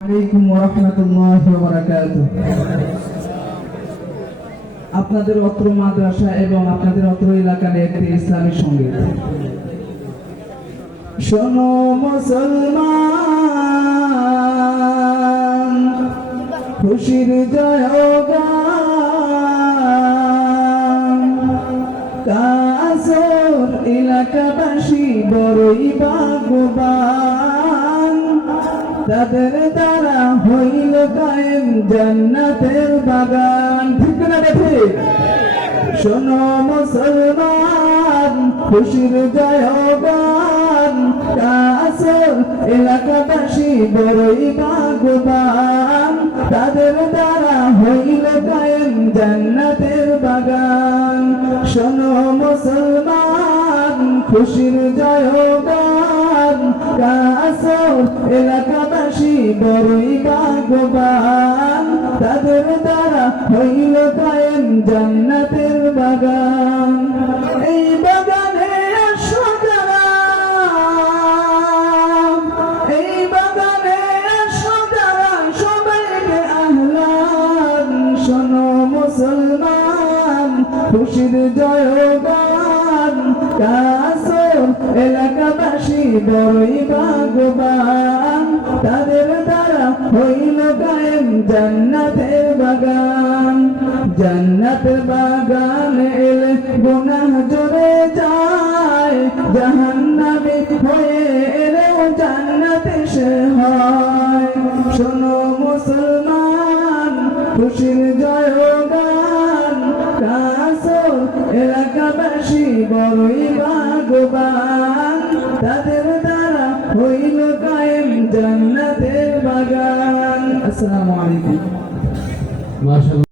আলাইকুম ওয়া রাহমাতুল্লাহি ওয়া বারাকাতুহু। আপনাদের অত্র মাদ্রাসা এবং আপনাদের অত্র এলাকার একটি ইসলামী সঙ্গীত। শোনো মুসলমান, খুশির জয়গান, কাসর এলাকাবাসী বড়ই ভাগ্যবান, তাদের দ্বারা হইল কায়েম জান্নাতের বাগান। ঠিক না ঠিক? শোনো মুসলমান, খুশির জয়গান, কাসর এলাকাবাসী বড়ই ভাগ্যবান, তাদের দ্বারা হইল কায়েম জান্নাতের বাগান। শোনো মুসলমান, খুশির জয়গান, কাসর এলাকাবাসী বড়ই ভাগ্যবান, তাদের দ্বারা হইল কায়েম জান্নাতের বাগান। এই বাগানে আসো যারা, এই বাগানে আসো যারা, সবাইকে আহলান। শোনো মুসলমান, খুশির জয়গান, কাসর এলাকাবাসী বড়ই ভাগ্যবান, তাদের দ্বারা হইল কায়েম জান্নাতের বাগান। জান্নাতের বাগান এলে গুনাহ জড়ে যায়, জাহান্নামী হয়ে এলেও জান্নাতে সে হয়। শোনো মুসলমান, খুশির জয়গান, কাসর এলাকাবাসী বড়ই ভাগ্যবান, তাদের দ্বারা হইল কায়েম জান্নাতের বাগান। আসসালামু আলাইকুম। মাশাআল্লাহ।